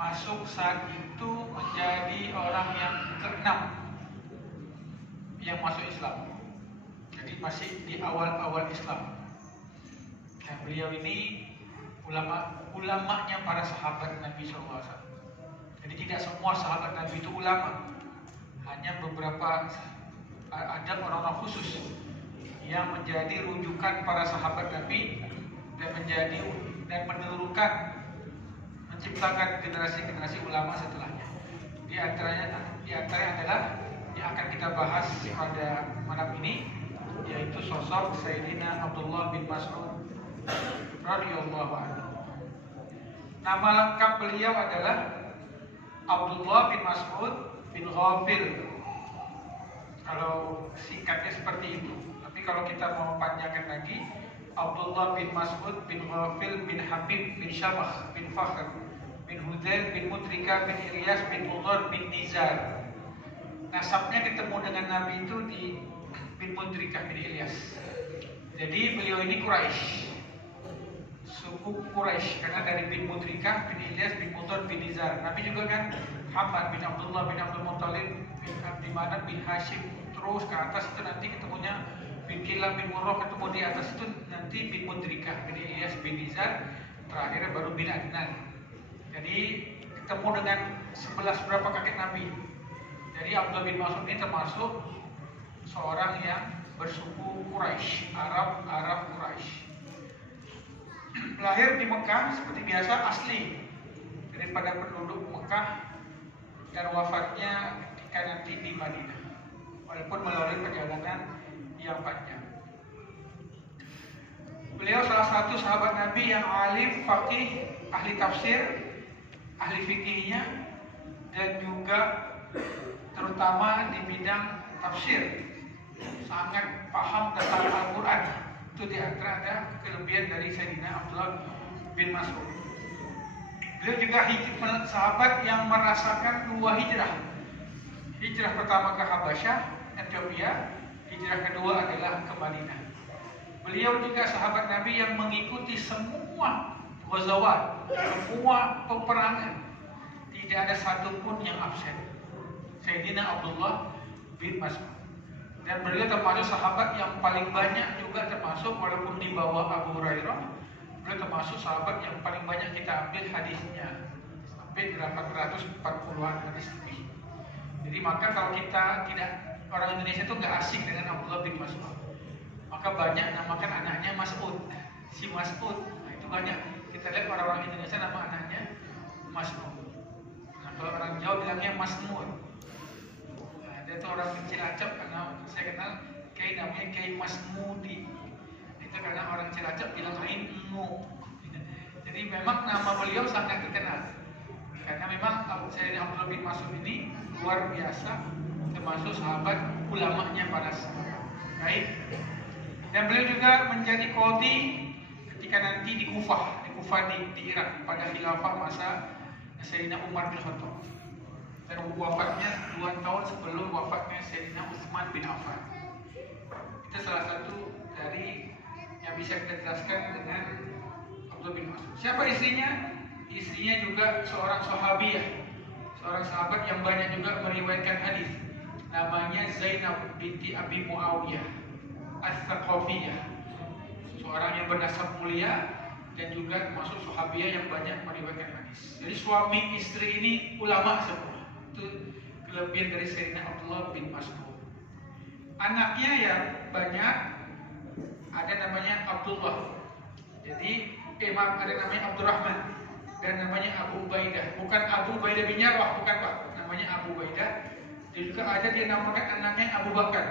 masuk saat itu menjadi orang yang keenam yang masuk Islam. Jadi masih di awal-awal Islam. Nah, beliau ini ulamanya para sahabat Nabi SAW. Jadi tidak semua sahabat Nabi itu ulama, hanya beberapa, ada orang-orang khusus yang menjadi rujukan para sahabat Nabi dan menurunkan, menciptakan generasi-generasi ulama setelahnya. Di antaranya adalah yang akan kita bahas pada malam ini, yaitu sosok Sayyidina Abdullah bin Mas'ud radhiyallahu anhu. Nama lengkap beliau adalah Abdullah bin Mas'ud bin Ghafil. Kalau singkatnya seperti itu. Tapi kalau kita mau panjangkan lagi, Abdullah bin Mas'ud bin Ghafil bin Habib bin Syabah bin Fakhr bin Hudail bin Mutrika bin Ilyas bin Mudhar bin Nizar. Nasabnya ketemu dengan Nabi itu di bin Mutrika bin Ilyas. Jadi beliau ini Quraisy, suku Quraisy, karena dari bin Mutrika bin Ilyas bin Mudhar bin Nizar. Nabi juga kan Muhammad bin Abdullah bin Abdul Muttalib bin Abdi Manaf bin Hashim, terus ke atas itu nanti ketemunya bin Kilab bin Murrah, ketemu di atas itu nanti bin Mutrika bin Ilyas bin Nizar, terakhir baru bin Adnan. Jadi ketemu dengan 11 berapa kakek Nabi. Jadi Abdullah bin Mas'ud ini termasuk seorang yang bersuku Quraisy, Arab Quraisy. Lahir di Mekah seperti biasa, asli daripada penduduk Mekah, dan wafatnya ketika nanti di Madinah, walaupun melalui perjalanan yang panjang. Beliau salah satu sahabat Nabi yang alim, faqih, ahli tafsir, ahli fikihnya, dan juga terutama di bidang tafsir sangat paham tentang Al-Quran. Itu di antara ada kelebihan dari Sayyidina Abdullah bin Mas'ud. Beliau juga sahabat yang merasakan dua hijrah. Hijrah pertama ke Habasyah, Ethiopia. Hijrah kedua adalah ke Madinah. Beliau juga sahabat Nabi yang mengikuti semua ghazawat, semua peperangan. Tidak ada satupun yang absen. Sayyidina Abdullah bin Mas'ud. Dan beliau termasuk sahabat yang paling banyak juga, termasuk walaupun di bawah Abu Hurairah, beliau termasuk sahabat yang paling banyak kita ambil hadisnya, sampai 840-an hadis lebih. Jadi maka kalau kita tidak, orang Indonesia itu nggak asing dengan Abdullah bin Mas'ud, maka banyak namakan anaknya Mas'ud, si Mas'ud. Nah, itu banyak kita lihat orang-orang Indonesia nama anaknya Mas'ud. Nah, kalau orang Jawa bilangnya Mas'ud. Itu orang Cilacap, karena saya kenal Kiai namanya Kiai Masmudi. Itu karena orang Cilacap bilang Ain Mu. Jadi memang nama beliau sangat dikenal. Karena memang Sayyidina Abdullah bin Mas'ud ini luar biasa, termasuk sahabat ulamanya para sahabat. Baik. Dan beliau juga menjadi qadhi ketika nanti di Kufah di Irak pada khilafah masa Sayyidina Umar bin Khattab. Dan wafatnya 2 tahun sebelum wafatnya Sayyidina Utsman bin Affan. Itu salah satu dari yang bisa kita jelaskan dengan Abdullah bin Mas'ud. Siapa istrinya? Istrinya juga seorang sahabiyah, seorang sahabat yang banyak juga meriwayatkan hadis. Namanya Zainab binti Abi Muawiyah As-Saqafiyah, seorang yang bernasab mulia dan juga termasuk sahabiyah yang banyak meriwayatkan hadis. Jadi suami istri ini ulama semua. Itu kelebihan dari Sayyidina Abdullah bin Mas'ud. Anaknya yang banyak, ada namanya Abdullah. Jadi ada namanya Abdurrahman dan namanya Abu Ubaidah. Bukan Abu Ubaidah bin Jarrah, bukan Pak. Namanya Abu Ubaidah. Dan juga ada dia namakan anaknya Abu Bakar.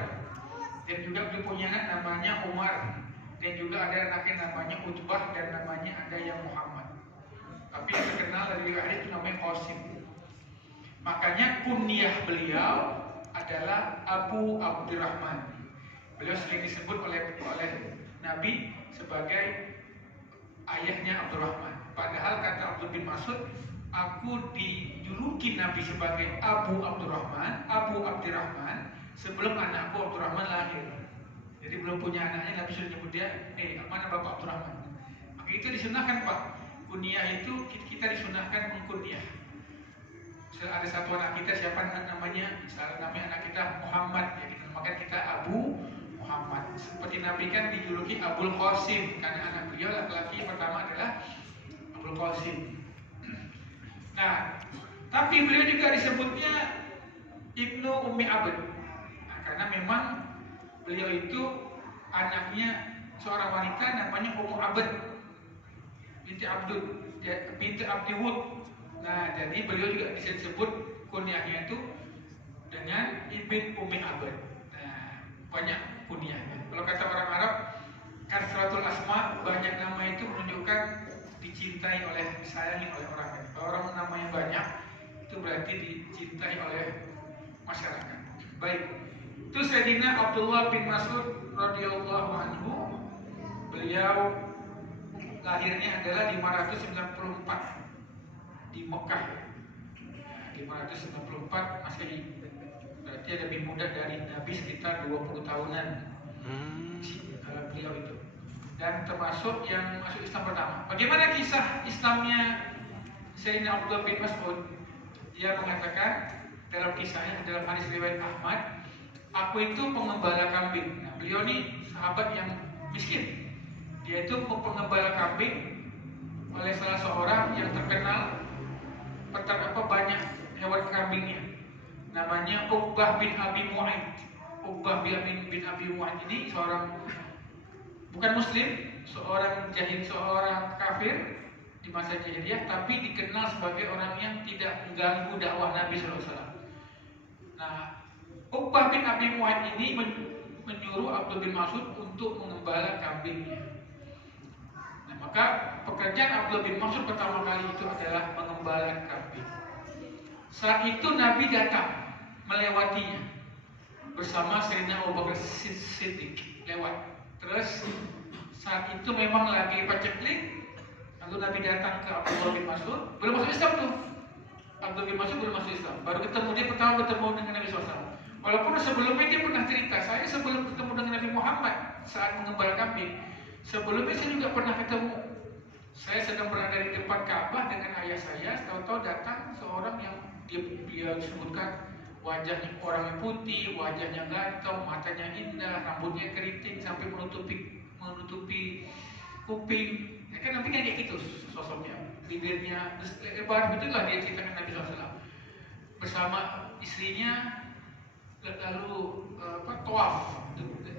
Dan juga dia punya anak namanya Umar. Dan juga ada anaknya namanya Utbah dan namanya ada yang Muhammad. Tapi yang terkenal dari hadis itu namanya Qasim. Makanya kunyah beliau adalah Abu Abdurrahman. Beliau sering disebut oleh Nabi sebagai ayahnya Abdurrahman. Padahal kata Abdullah bin Mas'ud, aku dijuluki Nabi sebagai Abu Abdurrahman sebelum anakku Abdurrahman lahir. Jadi belum punya anaknya, Nabi sudah nyebut dia, mana Bapak Abdurrahman. Maka itu disunahkan Pak. Kunyah itu kita disunahkan mengkunyah. ada satu anak kita, siapa namanya? Misalnya namanya anak kita Muhammad, ya kita namakan kita Abu Muhammad. Seperti Nabi kan dijuluki Abul Qasim karena anak beliau laki-laki yang pertama adalah Abul Qasim. Nah, tapi beliau juga disebutnya Ibnu Ummi Abd. Nah, karena memang beliau itu anaknya seorang wanita namanya Ummu Abd binti Abdul, binti Abdiwud. Nah, jadi beliau juga bisa disebut kunyahnya itu dengan Ibn Ummi Abd. Nah, banyak kunyahnya. Kalau kata orang Arab, kasratul asma, banyak nama itu menunjukkan dicintai oleh, disayangi oleh orang lain. Kalau orang namanya banyak, itu berarti dicintai oleh masyarakat. Baik. Itu Sayyidina Abdullah bin Mas'ud radhiyallahu anhu. Beliau lahirnya adalah 594 di Mekah. 594 Masehi. Berarti lebih muda dari Nabi sekitar 20 tahunan. Beliau itu. Dan termasuk yang masuk Islam pertama. Bagaimana kisah Islamnya Sayyidina Abdullah bin Mas'ud? Dia mengatakan dalam kisahnya, dalam hadis riwayat Ahmad, aku itu pengembala kambing. Nah, beliau ini sahabat yang miskin. Dia itu pengembala kambing oleh salah seorang yang terkenal peternak banyak hewan kambingnya. Namanya Uqbah bin Abi Mu'aid. Uqbah bin Abi Mu'aid ini seorang bukan muslim, seorang jahil, seorang kafir di masa jahiliyah, tapi dikenal sebagai orang yang tidak mengganggu dakwah Nabi SAW. Nah, Uqbah bin Abi Mu'aid ini menyuruh Abdullah bin Mas'ud untuk mengembala kambingnya. Nah, maka pekerjaan Abdullah bin Mas'ud pertama kali itu adalah mengembala kambing. Saat itu Nabi datang melewatinya bersama Sayyidina Abu Bakar Siddiq lewat. Terus saat itu memang lagi paceklik, lalu Nabi datang ke Abdullah bin Mas'ud, belum masuk Islam tuh. Abdullah bin Mas'ud belum masuk Islam, baru ketemu, dia pertama bertemu dengan Nabi SAW. Walaupun sebelumnya dia pernah cerita, saya sebelum ketemu dengan Nabi Muhammad saat mengembala kambing, sebelumnya saya juga pernah ketemu. Saya sedang berada di depan Ka'bah dengan ayah saya, tahu-tahu datang seorang yang dia sebutkan wajahnya orang yang putih, wajahnya ganteng, matanya indah, rambutnya keriting sampai menutupi kuping. Ya kan Nabi kayak gitu sosoknya, bibirnya lebar, begitulah dia ceritakan Nabi SAW. Bersama istrinya lalu tawaf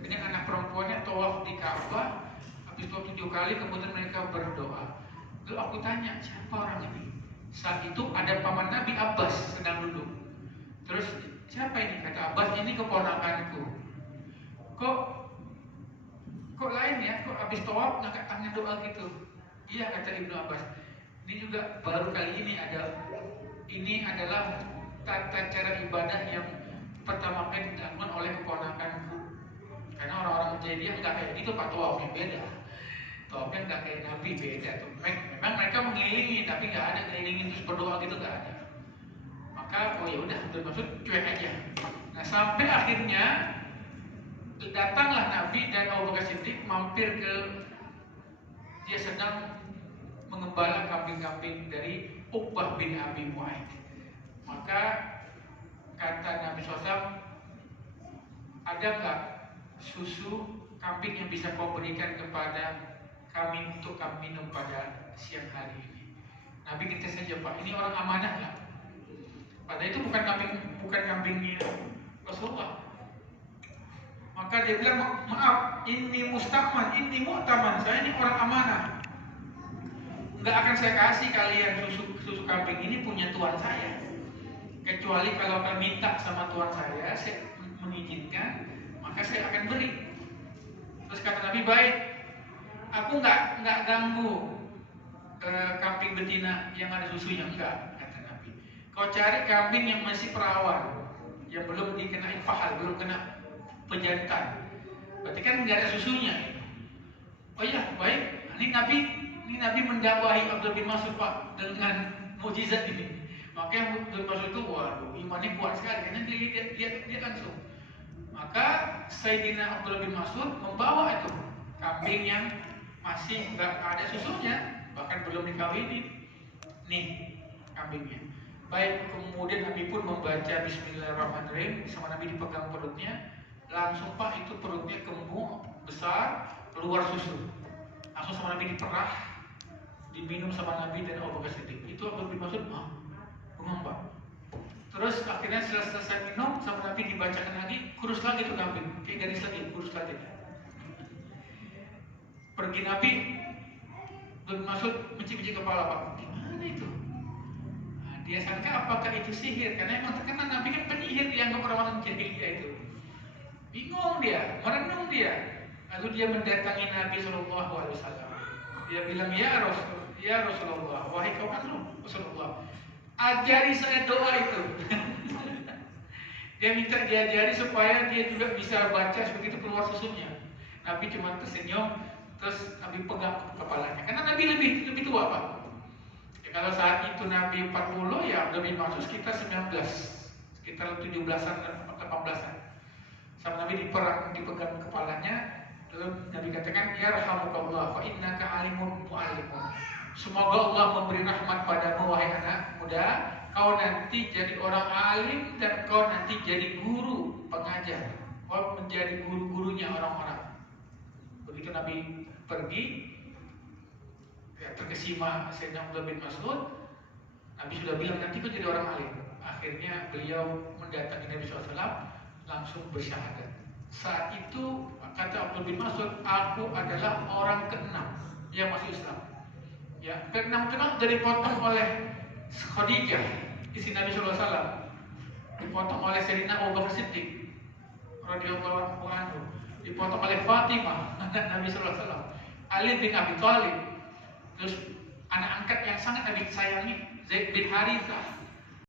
dengan anak perempuannya, tawaf di Ka'bah. Habis tawaf 7 kali, kemudian mereka berdoa. Lalu aku tanya, siapa orang ini? Saat itu ada paman Nabi Abbas sedang duduk. Terus siapa ini? Kata Abbas, ini keponakanku. Kok lain ya? Kok habis tawaf ngangkat tangan doa gitu? Iya, kata Ibnu Abbas. Ini juga baru kali ini ini adalah tata cara ibadah yang pertama kali dilakukan oleh keponakanku. Karena orang-orang jahiliyah nggak kayak gitu, Pak, tawafnya beda. Tawafnya nggak kayak Nabi, beda tuh. Memang mereka mengelilingi, tapi nggak ada ngelilingin terus berdoa gitu, nggak ada. Maka ya udah, bermaksud cuek aja. Nah, sampai akhirnya datanglah Nabi dan Abu Bakar Siddiq mampir ke, dia sedang mengembala kambing-kambing dari Uqbah bin Abi Mu'aid. Maka kata Nabi SAW, ada nggak susu kambing yang bisa kau berikan kepada kami untuk kami minum pada siang hari ini? Nabi kita saja, Pak, ini orang amanah nggak? Padahal itu bukan kambingnya Rasulullah. Maka dia bilang, maaf, ini mustaman, ini mu'taman, saya ini orang amanah. Nggak akan saya kasih kalian susu kambing ini, punya tuan saya. Kecuali kalau akan minta sama tuan saya mengizinkan, maka saya akan beri. Terus kata Nabi, baik, aku nggak ganggu kambing betina yang ada susunya, enggak, kata Nabi. Kau cari kambing yang masih perawan, yang belum dikena infahal, belum kena pejantan, berarti kan nggak ada susunya. Oh iya, baik. Ini Nabi mendakwahi Abdullah bin Mas'ud, Pak, dengan mukjizat ini. Makanya Abdullah bin Mas'ud itu, waduh, imannya kuat sekali, karena dia langsung. Maka Sayyidina Abdullah bin Mas'ud membawa itu kambing yang masih nggak ada susunya, bahkan belum dikawinin. Nih kambingnya. Baik, kemudian Nabi pun membaca Bismillahirrahmanirrahim, sama Nabi dipegang perutnya, langsung Pak itu perutnya kembung besar, keluar susu. Langsung sama Nabi diperah, diminum sama Nabi dan Abu Bakar Siddiq. Itu Abdullah bin Mas'ud bengong Pak. Terus akhirnya selesai minum sama Nabi dibacakan lagi, kurus lagi tuh Nabi, kayak gadis lagi, kurus lagi. Pergi Nabi, Abdullah bin Mas'ud mencik-cik kepala Pak, gimana itu? Nah, dia sangka apakah itu sihir? Karena emang terkenal Nabi kan penyihir, dianggap orang-orang jahiliyah itu. Bingung dia, merenung dia. Lalu dia mendatangi Nabi SAW. Dia bilang, ya Rasulullah, wahai kawan Rasulullah, ajari saya doa itu. Dia minta diajari supaya dia juga bisa baca seperti itu keluar susunya. Nabi cuma tersenyum, terus Nabi pegang kepalanya. Karena Nabi lebih tua Pak. Ya, kalau saat itu Nabi 40 ya lebih masuk sekitar 19, sekitar 17-an atau 18-an. Sama Nabi dipegang kepalanya. Lalu Nabi katakan, ya rahamukallah, fa innaka alimun mu'allimun. Semoga Allah memberi rahmat padamu wahai anak muda, kau nanti jadi orang alim dan kau nanti jadi guru pengajar. Kau menjadi guru-gurunya orang-orang. Begitu Nabi pergi, ya, terkesima Sayyidina Abdullah bin Mas'ud. Nabi sudah bilang nanti kau jadi orang alim. Akhirnya beliau mendatangi Nabi SAW, langsung bersyahadat. Saat itu kata Abdullah bin Mas'ud, aku adalah orang ke-6 yang masuk Islam. Ya, ke-6 itu kan dari dipotong oleh Khadijah, istri Nabi SAW, dipotong oleh Sayyidina Abu Bakar Siddiq radhiyallahu anhu, dipotong oleh Fatimah anak Nabi SAW, Ali bin Abi Thalib, terus anak angkat yang sangat Nabi sayangi Zaid bin Harithah,